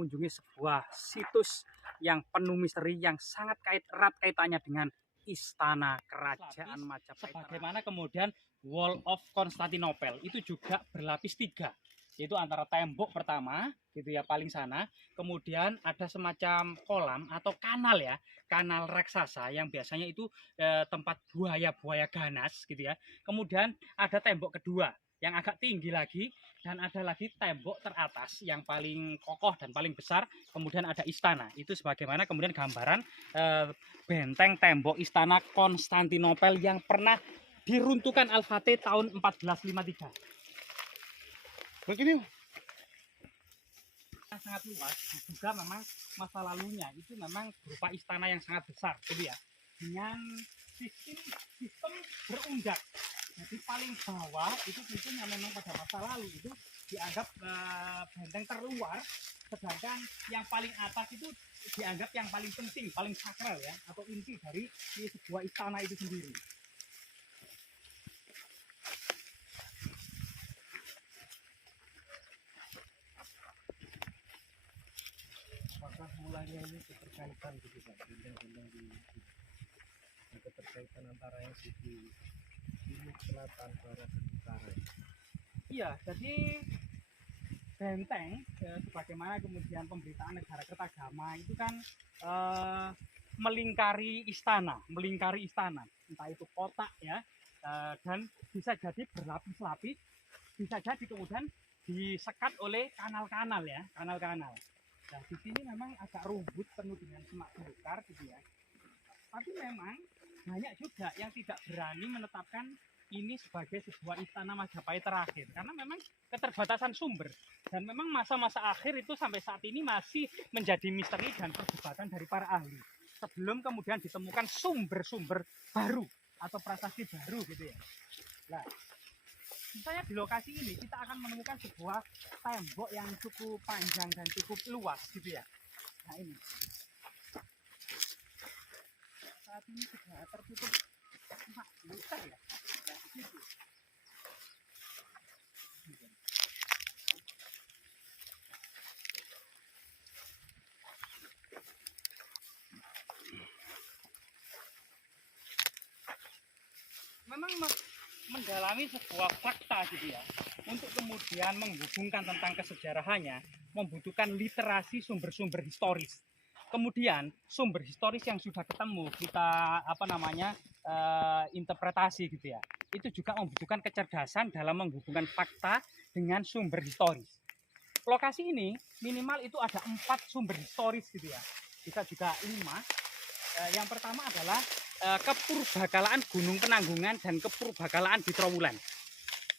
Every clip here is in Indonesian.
mengunjungi sebuah situs yang penuh misteri yang sangat erat kaitannya dengan istana kerajaan Majapahit. Sebagaimana kemudian Wall of Constantinople itu juga berlapis 3, yaitu antara tembok pertama gitu ya paling sana, kemudian ada semacam kolam atau kanal ya, kanal raksasa yang biasanya itu tempat buaya-buaya ganas gitu ya. Kemudian ada tembok kedua yang agak tinggi lagi, dan ada lagi tembok teratas yang paling kokoh dan paling besar, kemudian ada istana. Itu sebagaimana kemudian gambaran benteng tembok istana Konstantinopel yang pernah diruntuhkan Al-Fatih tahun 1453. Begini sangat luas, juga memang masa lalunya itu memang berupa istana yang sangat besar gitu ya, dengan sistem berundak. Jadi paling bawah itu tentunya memang pada masa lalu itu dianggap benteng terluar, sedangkan yang paling atas itu dianggap yang paling penting, paling sakral ya, atau inti dari sebuah istana itu sendiri. apakah mulanya ini keterkaitan gitu Pak, benteng-benteng di keterkaitan antara yang sisi timur, selatan, barat, dan utara? Iya, jadi benteng sebagaimana kemudian pemberitaan negara Kertagama itu kan melingkari istana, entah itu kotak ya, dan bisa jadi berlapis-lapis, bisa jadi kemudian disekat oleh kanal-kanal ya, kanal-kanal. Nah di sini memang agak rumput, penuh dengan semak belukar gitu ya. Tapi memang banyak juga yang tidak berani menetapkan ini sebagai sebuah istana Majapahit terakhir, karena memang keterbatasan sumber, dan memang masa-masa akhir itu sampai saat ini masih menjadi misteri dan perdebatan dari para ahli, sebelum kemudian ditemukan sumber-sumber baru atau prasasti baru gitu ya. Nah, misalnya di lokasi ini kita akan menemukan sebuah tembok yang cukup panjang dan cukup luas gitu ya. Nah ini saat ini sudah tertutup semak belukar ya. Memang mendalami sebuah fakta gitu ya, untuk kemudian menghubungkan tentang kesejarahannya membutuhkan literasi sumber-sumber historis. Kemudian sumber historis yang sudah ketemu kita interpretasi gitu ya, itu juga membutuhkan kecerdasan dalam menghubungkan fakta dengan sumber historis. Lokasi ini minimal itu ada 4 sumber historis gitu ya, bisa juga 5. Yang pertama adalah kepurbakalaan Gunung Penanggungan dan kepurbakalaan di Trowulan.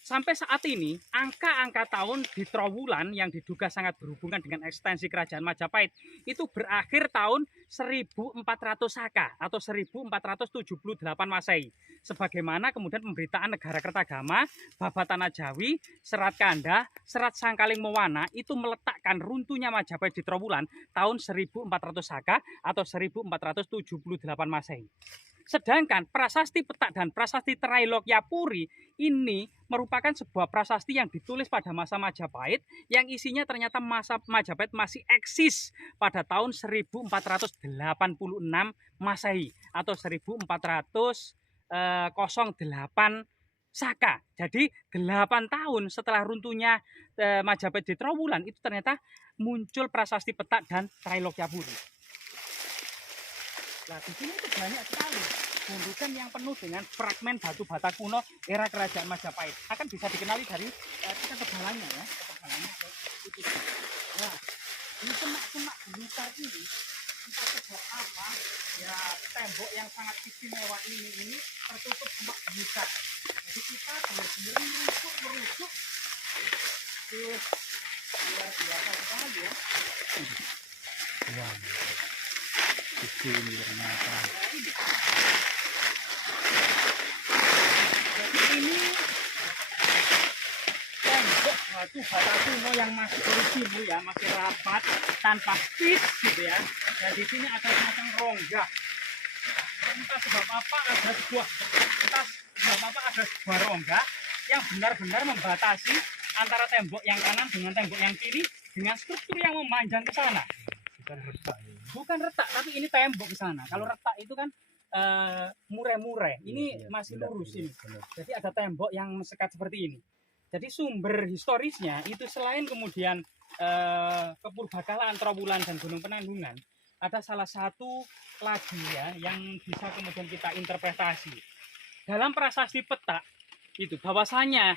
Sampai saat ini, angka-angka tahun di Trowulan yang diduga sangat berhubungan dengan ekstensi kerajaan Majapahit itu berakhir tahun 1400 Saka atau 1478 Masehi. Sebagaimana kemudian pemberitaan negara Kertagama, Babat Tanah Jawi, Serat Kanda, Serat Sangkaling Mowana itu meletakkan runtuhnya Majapahit di Trowulan tahun 1400 Saka atau 1478 Masehi. Sedangkan prasasti Petak dan prasasti Trailokyapuri ini merupakan sebuah prasasti yang ditulis pada masa Majapahit, yang isinya ternyata masa Majapahit masih eksis pada tahun 1486 Masehi atau 1408 Saka. Jadi 8 tahun setelah runtuhnya Majapahit di Trowulan itu ternyata muncul prasasti Petak dan Trailokyapuri. Nah, di sini itu banyak sekali gundukan yang penuh dengan fragmen batu bata kuno era kerajaan Majapahit. Akan bisa dikenali dari ketebalannya ya, ketebalannya atau itu. Nah, ini semak-semak belukar ini entah sebab apa ya, tembok yang sangat istimewa ini tertutup semak belukar. Jadi kita benar-benar merujuk luar biasa sekali ya. Wow. Ini ternyata. Jadi ini tembok batu bata kuno yang masih orisinil ya, masih rapat tanpa spis gitu ya. Dan di sini ada semacam rongga. Entah sebab apa ada sebuah rongga yang benar-benar membatasi antara tembok yang kanan dengan tembok yang kiri dengan struktur yang memanjang ke sana. Bukan retak ya. Bukan retak, tapi ini tembok ke sana. Kalau retak itu kan murai-murai. Ini Iya, masih benar, lurus iya, ini. benar. Jadi ada tembok yang sekat seperti ini. Jadi sumber historisnya itu selain kemudian kepurbakalaan, Trowulan dan Gunung Penanggungan, ada salah satu lagi ya yang bisa kemudian kita interpretasi. Dalam prasasti Petak itu bahwasanya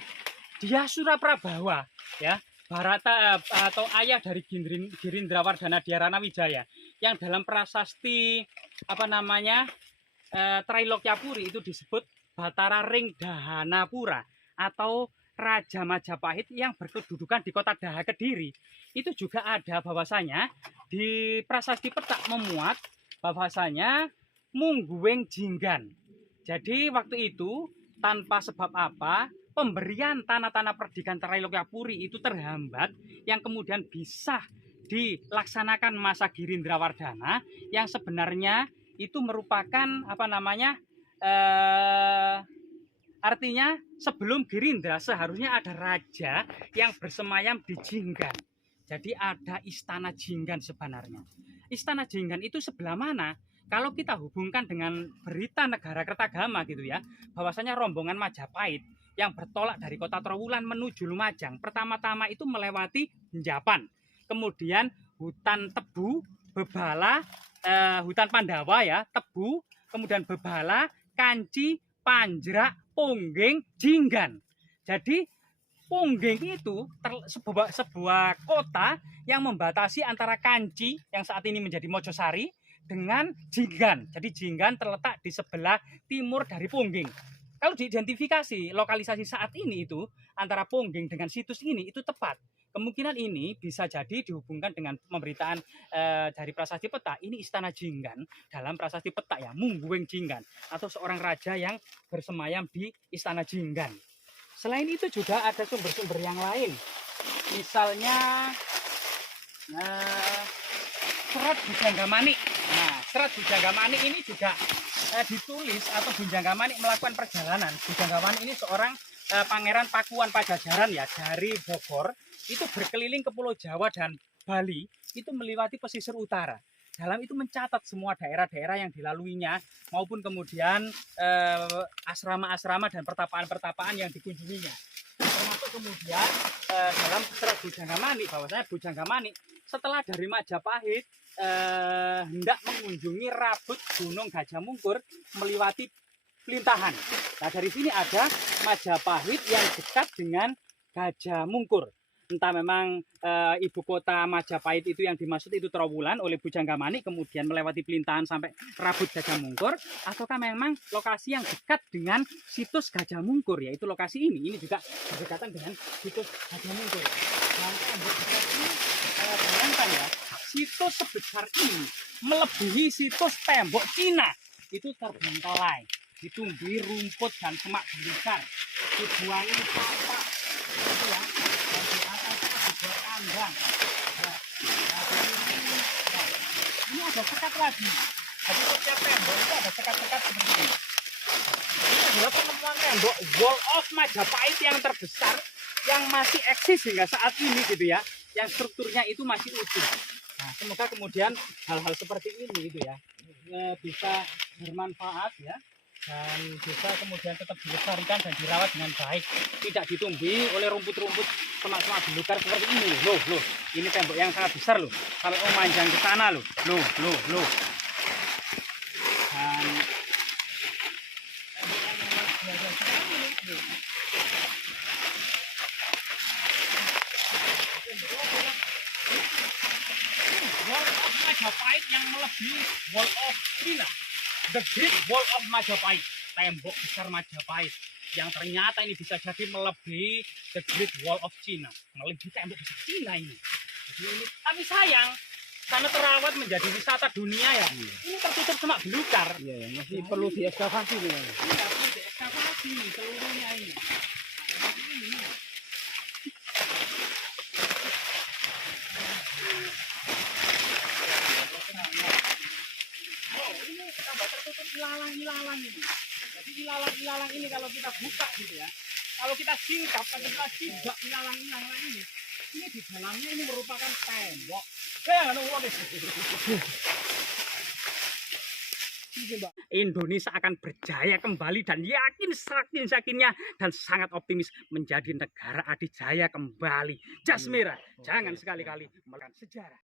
dia Suraprabawa ya, Barata atau ayah dari Girindrawardhana Dhyarana Wijaya yang dalam prasasti apa namanya Trailokyapuri itu disebut Batara Ring Dahanapura atau Raja Majapahit yang berkedudukan di kota Daha Kediri. Itu juga ada bahwasanya di prasasti Petak memuat bahwasanya Mungguweng Jinggan. Jadi waktu itu tanpa sebab apa pemberian tanah-tanah perdikan Trailokyapuri itu terhambat yang kemudian bisa dilaksanakan masa Girindrawardhana yang sebenarnya itu merupakan apa namanya artinya sebelum Girindra seharusnya ada raja yang bersemayam di Jinggan. Jadi ada istana Jinggan sebenarnya. Istana Jinggan itu sebelah mana? Kalau kita hubungkan dengan berita negara Kertagama gitu ya, bahwasanya rombongan Majapahit yang bertolak dari kota Trowulan menuju Lumajang, pertama-tama itu melewati Hinjapan, kemudian hutan Tebu, Bebala, hutan Pandawa ya, Tebu, kemudian Bebala, Kanci, Panjrak, Ponggeng, Jinggan. Jadi Ponggeng itu sebuah kota yang membatasi antara Kanci yang saat ini menjadi Mojosari dengan Jinggan. Jadi Jinggan terletak di sebelah timur dari Ponggeng. Kalau diidentifikasi lokalisasi saat ini itu antara Ponggeng dengan situs ini itu tepat. Kemungkinan ini bisa jadi dihubungkan dengan pemberitaan dari prasasti Petak. Ini istana Jinggan dalam prasasti Petak ya, Mungguweng Jinggan atau seorang raja yang bersemayam di istana Jinggan. Selain itu juga ada sumber-sumber yang lain. Misalnya Serat Bujanggamani. Nah, Serat Bujanggamani ini juga ditulis atau Bujanggamani melakukan perjalanan. Bujanggamani ini seorang pangeran Pakuan Pajajaran ya dari Bogor, itu berkeliling ke Pulau Jawa dan Bali, itu melewati pesisir utara. Dalam itu mencatat semua daerah-daerah yang dilaluinya maupun kemudian asrama-asrama dan pertapaan-pertapaan yang dikunjunginya. Termasuk kemudian dalam Serat Bujanggamani bahwasanya Bujanggamani setelah dari Majapahit hendak mengunjungi Rabut Gunung Gajah Mungkur melewati Pelintahan. Nah dari sini ada Majapahit yang dekat dengan Gajah Mungkur. Entah memang ibu kota Majapahit itu yang dimaksud itu Trowulan oleh Bujanggamani kemudian melewati Pelintahan sampai Rabut Gajah Mungkur, ataukah memang lokasi yang dekat dengan situs Gajah Mungkur, yaitu lokasi ini juga berdekatan dengan situs Gajah Mungkur. Dan bayangkan ya, situs sebesar ini melebihi situs tembok Cina itu terbengkalai, ditumbuhi rumput dan semak belukar, dibuangi sampah, gitu ya. Dan di atas itu dibuat kandang. Nah, ini ada sekat lagi. Jadi setiap tembok itu ada sekat-sekat seperti ini. Ini adalah penemuan tembok Wall of Majapahit yang terbesar yang masih eksis hingga saat ini gitu ya. Yang strukturnya itu masih utuh. Nah, semoga kemudian hal-hal seperti ini gitu ya bisa bermanfaat ya, dan bisa kemudian tetap dilestarikan dan dirawat dengan baik, tidak ditumbuhi oleh rumput-rumput semak-semak belukar seperti ini loh. Ini tembok yang sangat besar loh, sampai memanjang ke sana loh. Dan Wall of Majapahit yang melebihi Wall of China, The Great Wall of Majapahit, tembok besar Majapahit yang ternyata ini bisa jadi melebihi The Great Wall of China, melebihi tembok besar China ini. Jadi ini tapi sayang karena terawat menjadi wisata dunia ya, ini tertutup semak belukar. Iya, masih perlu diekskavasi nih. Iya, perlu diekskavasi seluruhnya ini. Ini tambah tertutup ilalang-ilalang ini. Jadi ilalang-ilalang ini kalau kita buka gitu ya, kalau kita singkap atau kita sibak ilalang-ilalang ini, Ini di dalamnya ini merupakan tembok. Kayak Indonesia akan berjaya kembali dan yakinnya dan sangat optimis menjadi negara adidaya kembali. Jas merah, jangan sekali-kali melakukan sejarah.